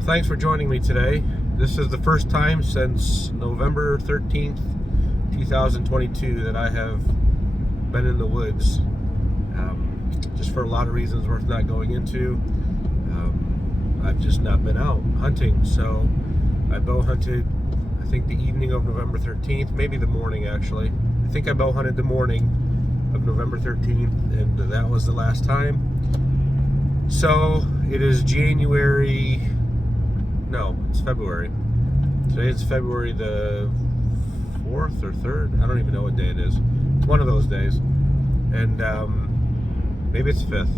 Well, thanks for joining me today. This is the first time since November 13th, 2022 that I have been in the woods. Just for a lot of reasons worth not going into. I've just not been out hunting. So I bow hunted, I think the evening of November 13th, maybe the morning actually. I think I bow hunted the morning of November 13th, and that was the last time. So it is January, no, it's February. Today is February the 4th or 3rd. I don't even know what day it is. It's one of those days. And maybe it's 5th.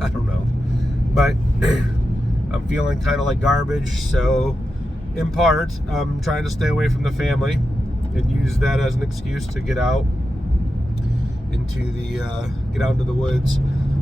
I don't know. But I'm feeling kind of like garbage. So in part, I'm trying to stay away from the family and use that as an excuse to get out into the woods.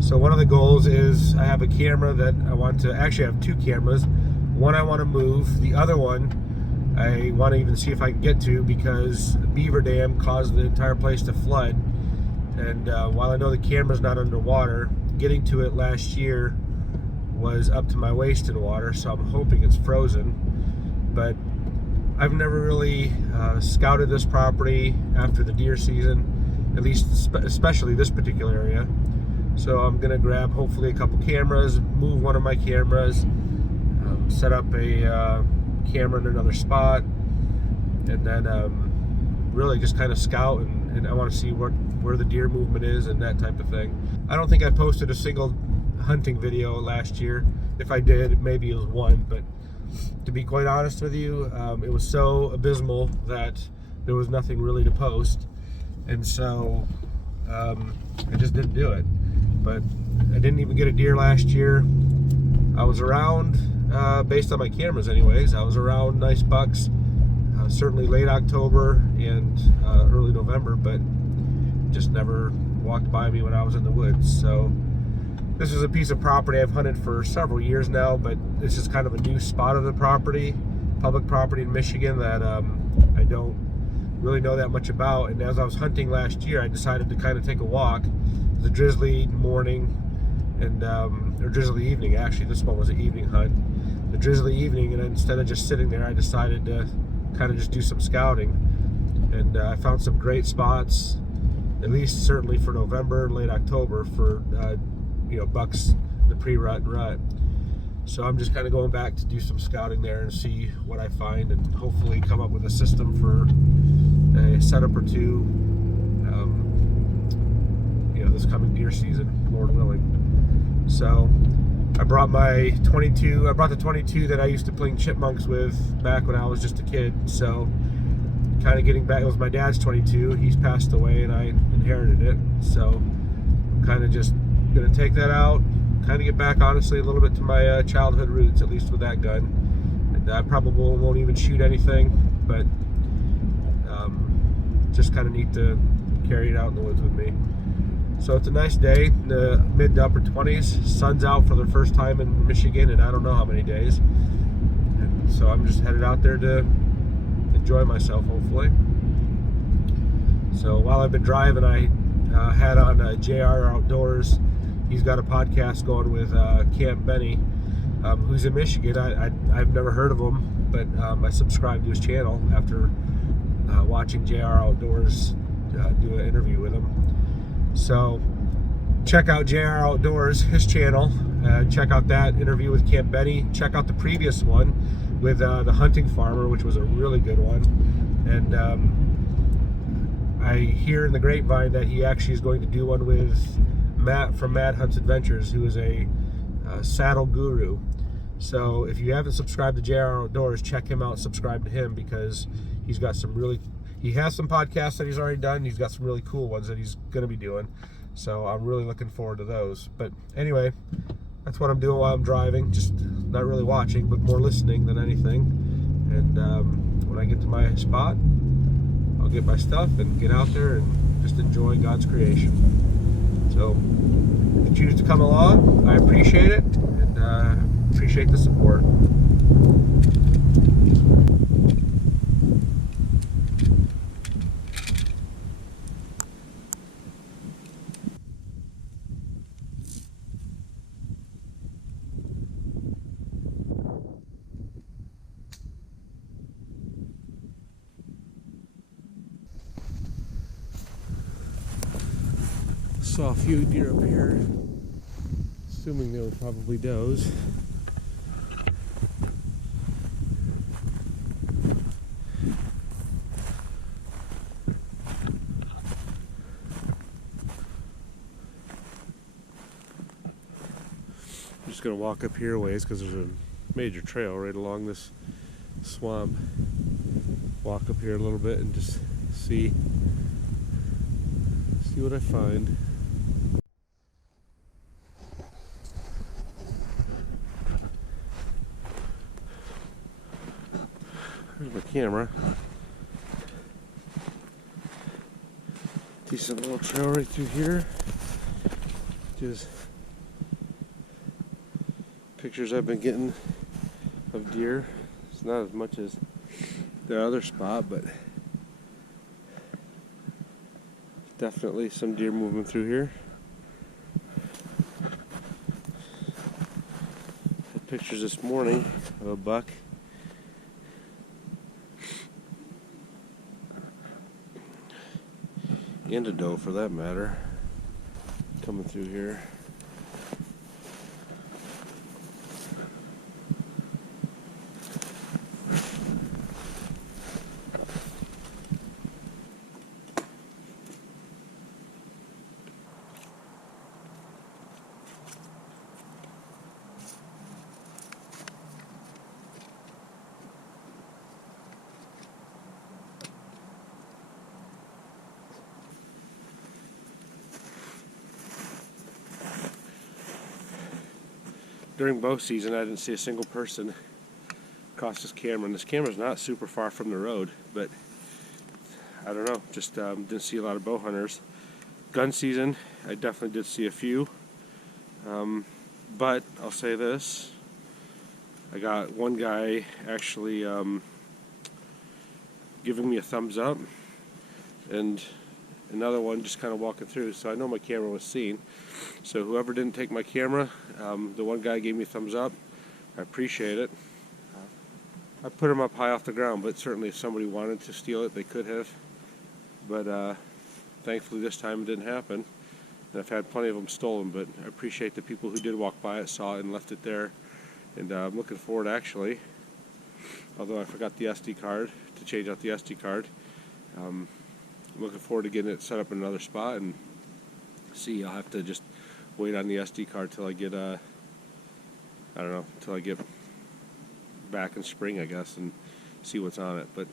So one of the goals is I have a camera that I want to, actually I have two cameras. One I want to move, the other one I want to even see if I can get to, because a beaver dam caused the entire place to flood. And while I know the camera's not underwater, getting to it last year was up to my waist in water, so I'm hoping it's frozen. But I've never really scouted this property after the deer season, at least especially this particular area. So I'm gonna grab hopefully a couple cameras, move one of my cameras, set up a camera in another spot, and then really just kind of scout, and I want to see where the deer movement is and that type of thing. I don't think I posted a single hunting video last year. If I did, maybe it was one, but to be quite honest with you, it was so abysmal that there was nothing really to post, and so I just didn't do it. But I didn't even get a deer last year. I was around, based on my cameras anyways, I was around nice bucks, certainly late October and early November, but just never walked by me when I was in the woods. So this is a piece of property I've hunted for several years now, but this is kind of a new spot of the property, public property in Michigan that I don't really know that much about. And as I was hunting last year, I decided to kind of take a walk. It was a drizzly morning, and or drizzly evening actually. This one was an evening hunt. The drizzly evening, and instead of just sitting there, I decided to kind of just do some scouting, and I found some great spots, at least certainly for November, late October, for bucks, the pre-rut and rut. So I'm just kind of going back to do some scouting there and see what I find, and hopefully come up with a system for a setup or two, this coming deer season, Lord willing. So I brought my 22. I brought the 22 that I used to playing chipmunks with back when I was just a kid. So kind of getting back. It was my dad's 22. He's passed away, and I inherited it. So I'm kind of just gonna take that out, kind of get back, honestly, a little bit to my childhood roots, at least with that gun. And I probably won't even shoot anything, but just kind of neat to carry it out in the woods with me. So it's a nice day, in the mid to upper 20s. Sun's out for the first time in Michigan in I don't know how many days. And so I'm just headed out there to enjoy myself, hopefully. So while I've been driving, I had on JR Outdoors. He's got a podcast going with Camp Benny, who's in Michigan. I've never heard of him, but I subscribed to his channel after watching JR Outdoors do an interview with him. So check out JR Outdoors, his channel. Check out that interview with Camp Benny. Check out the previous one with the hunting farmer, which was a really good one. And I hear in the grapevine that he actually is going to do one with Matt from Mad Hunts Adventures, who is a saddle guru. So if you haven't subscribed to JR Outdoors, check him out, subscribe to him, because he's got he has some podcasts that he's already done. He's got some really cool ones that he's going to be doing. So I'm really looking forward to those. But anyway, that's what I'm doing while I'm driving. Just not really watching, but more listening than anything. And when I get to my spot, I'll get my stuff and get out there and just enjoy God's creation. So if you choose to come along, I appreciate it, and appreciate the support. Saw a few deer up here, assuming they were probably does. I'm just gonna walk up here a ways because there's a major trail right along this swamp. Walk up here a little bit and just see what I find. There's my camera. Decent little trail right through here. Just pictures I've been getting of deer. It's not as much as the other spot, but definitely some deer moving through here. Had pictures this morning of a buck. And a doe for that matter, coming through here. During bow season, I didn't see a single person across this camera, and this camera's not super far from the road, but I don't know, just didn't see a lot of bow hunters. Gun season, I definitely did see a few, but I'll say this, I got one guy actually giving me a thumbs up, and another one just kind of walking through, so I know my camera was seen. So whoever didn't take my camera, the one guy gave me a thumbs up. I appreciate it. I put him up high off the ground, but certainly if somebody wanted to steal it, they could have. But thankfully this time it didn't happen. And I've had plenty of them stolen, but I appreciate the people who did walk by it, saw it, and left it there. And I'm looking forward, actually, although I forgot the SD card, to change out the SD card. I'm looking forward to getting it set up in another spot and see. I'll have to just wait on the SD card till I get I don't know, till I get back in spring, I guess, and see what's on it. But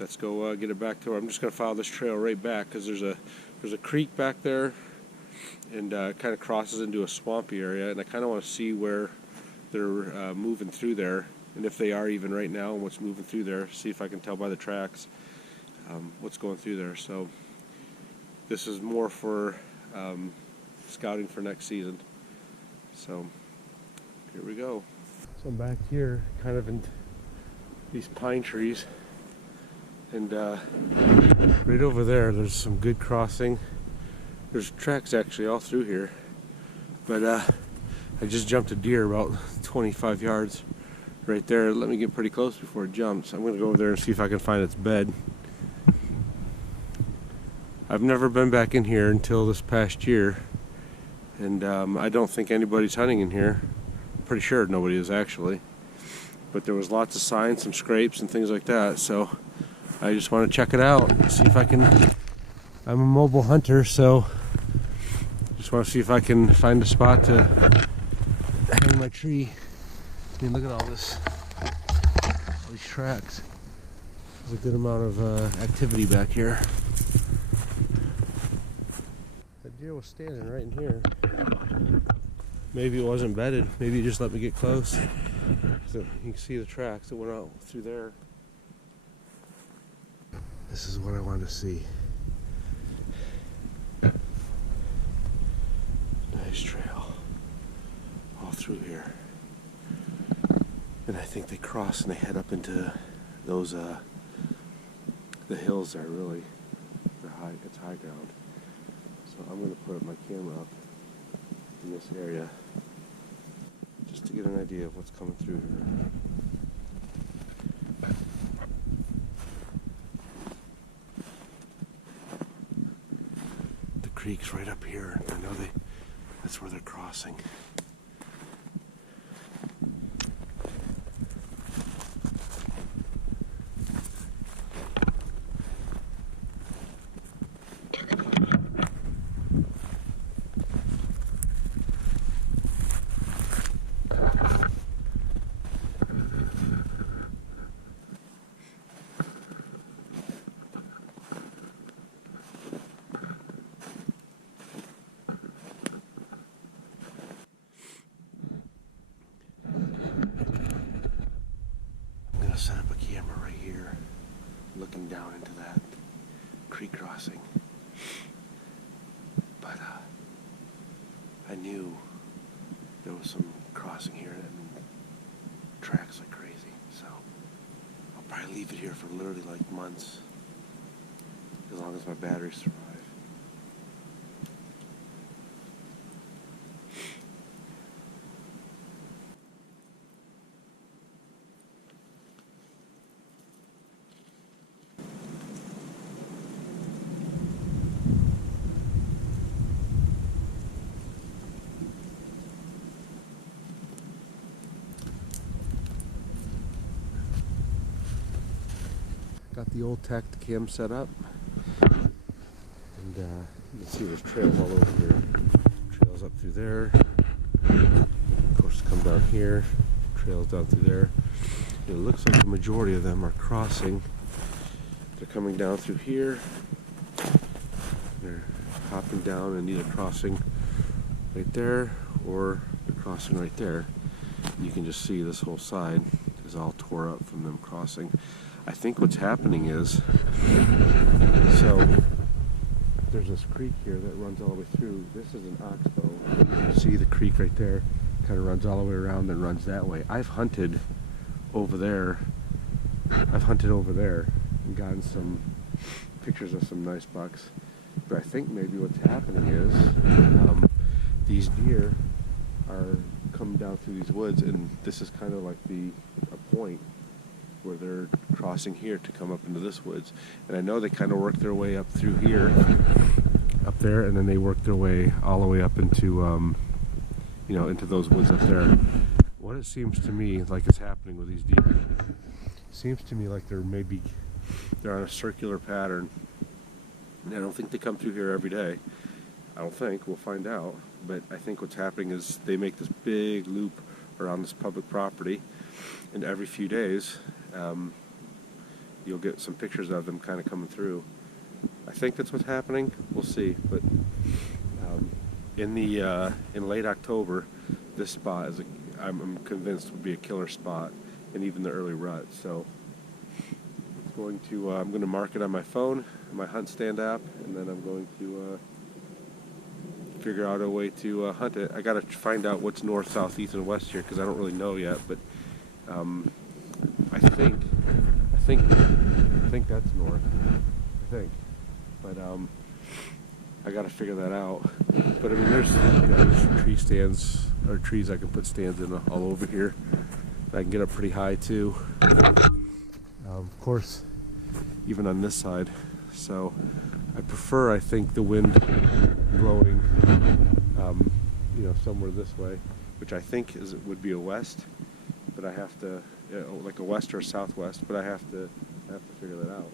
let's go get it back to where I'm just going to follow this trail right back, because there's a creek back there, and it kind of crosses into a swampy area, and I kind of want to see where they're moving through there, and if they are even right now, and what's moving through there. See if I can tell by the tracks what's going through there. So this is more for scouting for next season. So here we go. So I'm back here, kind of in these pine trees, and right over there, there's some good crossing. There's tracks actually all through here, but I just jumped a deer about 25 yards right there. Let me get pretty close before it jumps. I'm going to go over there and see if I can find its bed. I've never been back in here until this past year, and I don't think anybody's hunting in here. I'm pretty sure nobody is, actually, but there was lots of signs, some scrapes and things like that, so I just want to check it out and see if I can. I'm a mobile hunter, so just want to see if I can find a spot to hang my tree. I mean, look at all this, all these tracks. There's a good amount of activity back here. That deer was standing right in here. Maybe it wasn't bedded. Maybe it just let me get close. So you can see the tracks that went out through there. This is what I want to see. Nice trail all through here. And I think they cross and they head up into those the hills there. Really, they're high. It's high ground. So I'm going to put my camera up in this area just to get an idea of what's coming through here. The creek's creek's right up here. I know that's where they're crossing. Set up a camera right here, looking down into that creek crossing. But I knew there was some crossing here and tracks like crazy, so I'll probably leave it here for literally like months, as long as my batteries survive. Got the old Tacticam set up, and you can see there's trails all over here. Trails up through there. Of course, come down here. Trails down through there. It looks like the majority of them are crossing. They're coming down through here. They're hopping down and either crossing right there or they're crossing right there. And you can just see this whole side is all tore up from them crossing. I think what's happening is, so there's this creek here that runs all the way through. This is an oxbow. You see the creek right there, kind of runs all the way around and runs that way. I've hunted over there and gotten some pictures of some nice bucks. But I think maybe what's happening is these deer are coming down through these woods, and this is kind of like a point where they're crossing here to come up into this woods. And I know they kind of work their way up through here, up there, and then they work their way all the way up into, into those woods up there. What it seems to me like is happening with these deer, seems to me like they're on a circular pattern. And I don't think they come through here every day. I don't think. We'll find out. But I think what's happening is they make this big loop around this public property, and every few days you'll get some pictures of them kind of coming through. I think that's what's happening. We'll see. But in late October, this spot is I'm convinced would be a killer spot, and even the early rut. So I'm going to mark it on my phone, my Hunt Stand app, and then I'm going to figure out a way to hunt it. I got to find out what's north, south, east, and west here, because I don't really know yet. But I think that's north. I think, but I got to figure that out. But I mean, there's tree stands or trees I can put stands in all over here. I can get up pretty high too. Of course, even on this side. So I prefer, I think, the wind blowing, somewhere this way, which I think would be a west, but I have to, like a west or a southwest, but I have to figure that out.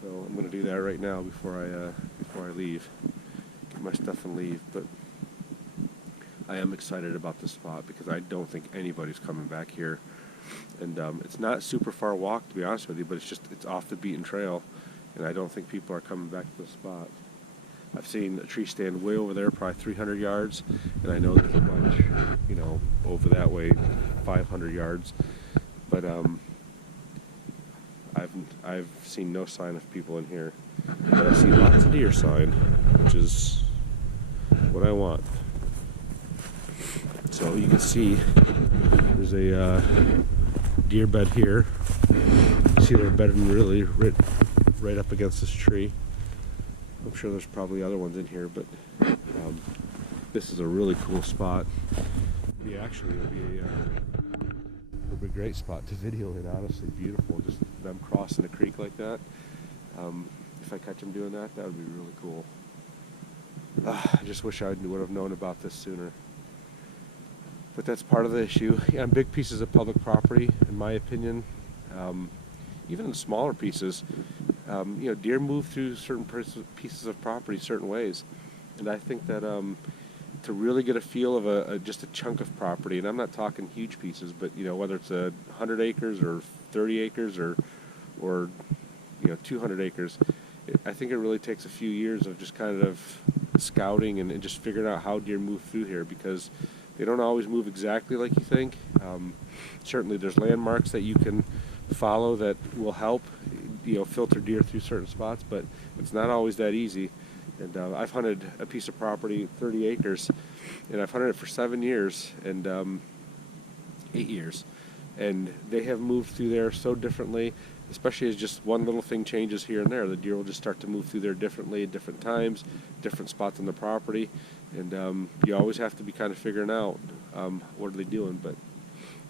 So I'm going to do that right now before I leave, get my stuff and leave. But I am excited about this spot because I don't think anybody's coming back here, and it's not a super far walk, to be honest with you, but it's off the beaten trail, and I don't think people are coming back to this spot. I've seen a tree stand way over there, probably 300 yards, and I know there's a bunch, over that way, 500 yards. But I've seen no sign of people in here. But I see lots of deer sign, which is what I want. So you can see there's a deer bed here. You see they're bedded really right up against this tree. I'm sure there's probably other ones in here, but this is a really cool spot. It'll be a great spot to video it, honestly. Beautiful, just them crossing a creek like that. If I catch them doing that, that would be really cool. I just wish I would have known about this sooner. But that's part of the issue. On big pieces of public property, in my opinion, even in smaller pieces, deer move through certain pieces of property certain ways. And I think that to really get a feel of just a chunk of property, and I'm not talking huge pieces, but whether it's 100 acres or 30 acres or 200 acres, I think it really takes a few years of just kind of scouting and just figuring out how deer move through here, because they don't always move exactly like you think. Certainly there's landmarks that you can follow that will help filter deer through certain spots, but it's not always that easy. And I've hunted a piece of property, 30 acres, and I've hunted it for 7 years and 8 years. And they have moved through there so differently, especially as just one little thing changes here and there. The deer will just start to move through there differently at different times, different spots on the property. And you always have to be kind of figuring out what are they doing. But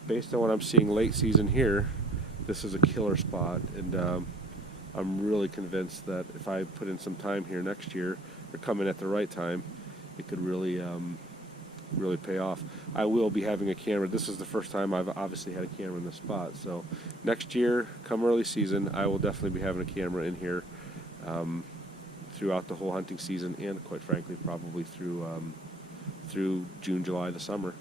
based on what I'm seeing late season here, this is a killer spot. And I'm really convinced that if I put in some time here next year, or come in at the right time, it could really pay off. I will be having a camera. This is the first time I've obviously had a camera in this spot. So next year, come early season, I will definitely be having a camera in here throughout the whole hunting season, and quite frankly, probably through June, July, the summer.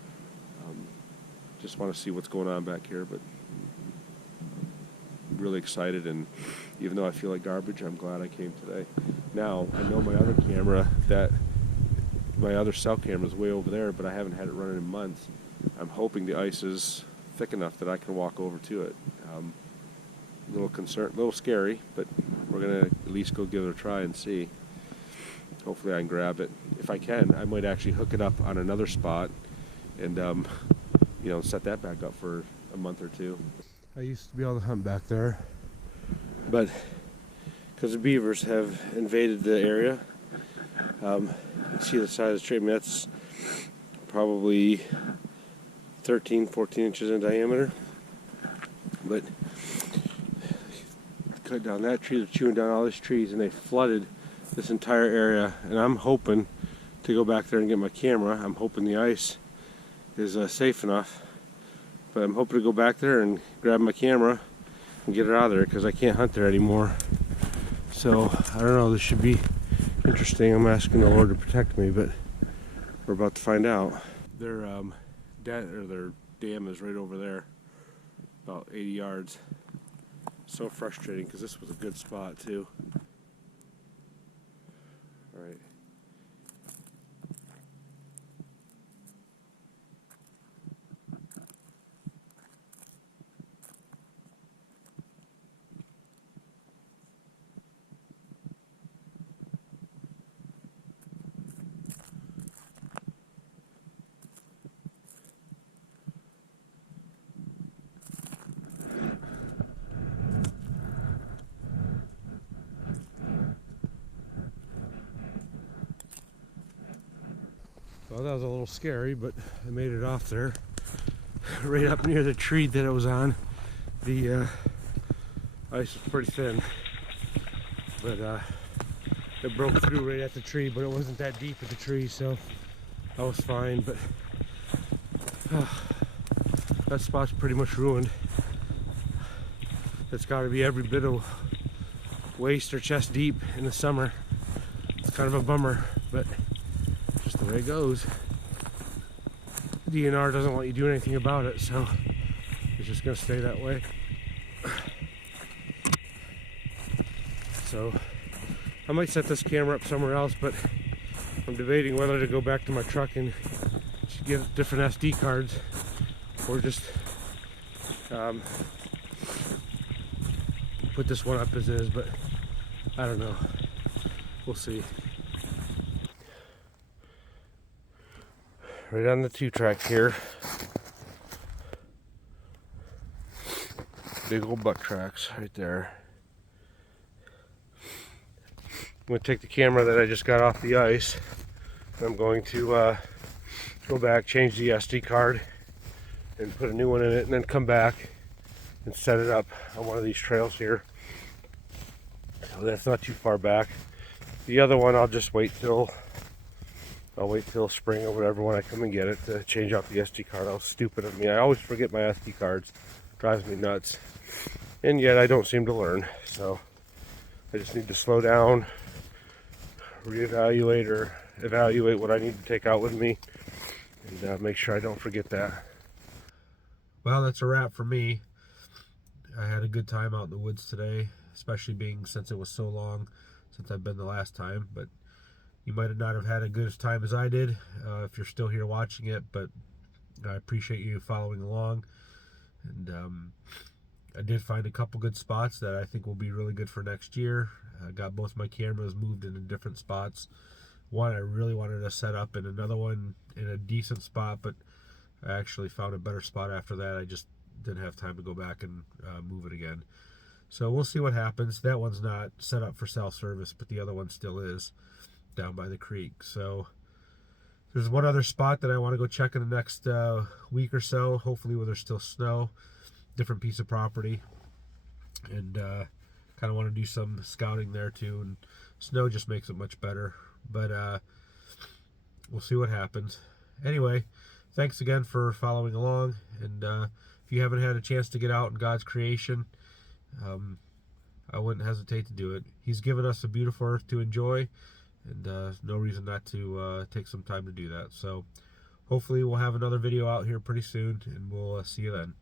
Just want to see what's going on back here, but I'm really excited, and even though I feel like garbage, I'm glad I came today. Now, I know my other camera, my other cell camera is way over there, but I haven't had it running in months. I'm hoping the ice is thick enough that I can walk over to it. A little concerned, a little scary, but we're going to at least go give it a try and see. Hopefully I can grab it. If I can, I might actually hook it up on another spot and set that back up for a month or two. I used to be able to hunt back there, but because the beavers have invaded the area, you see the size of the tree. I mean, that's probably 13, 14 inches in diameter. But cut down that tree, they're chewing down all these trees, and they flooded this entire area. And I'm hoping to go back there and get my camera. I'm hoping the ice is safe enough. But I'm hoping to go back there and grab my camera and get it out of there, because I can't hunt there anymore. So I don't know, this should be interesting. I'm asking the Lord to protect me, but we're about to find out. Their dam is right over there, about 80 yards. So frustrating, because this was a good spot too. All right. Well, that was a little scary, but I made it off there. Right up near the tree that it was on. The ice was pretty thin, but it broke through right at the tree, but it wasn't that deep at the tree, so I was fine. But that spot's pretty much ruined. It's got to be every bit of waist or chest deep in the summer. It's kind of a bummer, but just the way it goes. DNR doesn't want you to do anything about it, so it's just going to stay that way. So I might set this camera up somewhere else, but I'm debating whether to go back to my truck and get different SD cards, or just put this one up as is, but I don't know. We'll see. Right on the 2-track here. Big old buck tracks right there. I'm going to take the camera that I just got off the ice. I'm going to go back, change the SD card, and put a new one in it, and then come back and set it up on one of these trails here. So that's not too far back. The other one I'll just wait till I'll wait till spring or whatever when I come and get it to change out the SD card. How stupid of me. I always forget my SD cards. Drives me nuts. And yet I don't seem to learn. So I just need to slow down, reevaluate or evaluate what I need to take out with me, and make sure I don't forget that. Well, that's a wrap for me. I had a good time out in the woods today, especially being since it was so long since I've been the last time. But you might not have had as good a time as I did if you're still here watching it, but I appreciate you following along. And I did find a couple good spots that I think will be really good for next year. I got both my cameras moved into different spots. One I really wanted to set up, and another one in a decent spot, but I actually found a better spot after that. I just didn't have time to go back and move it again. So we'll see what happens. That one's not set up for self-service, but the other one still is, down by the creek. So there's one other spot that I want to go check in the next week or so, hopefully where there's still snow. Different piece of property, and kind of want to do some scouting there too, and snow just makes it much better. But we'll see what happens. Anyway, thanks again for following along, and if you haven't had a chance to get out in God's creation, I wouldn't hesitate to do it. He's given us a beautiful earth to enjoy, and no reason not to take some time to do that. So hopefully we'll have another video out here pretty soon, and we'll see you then.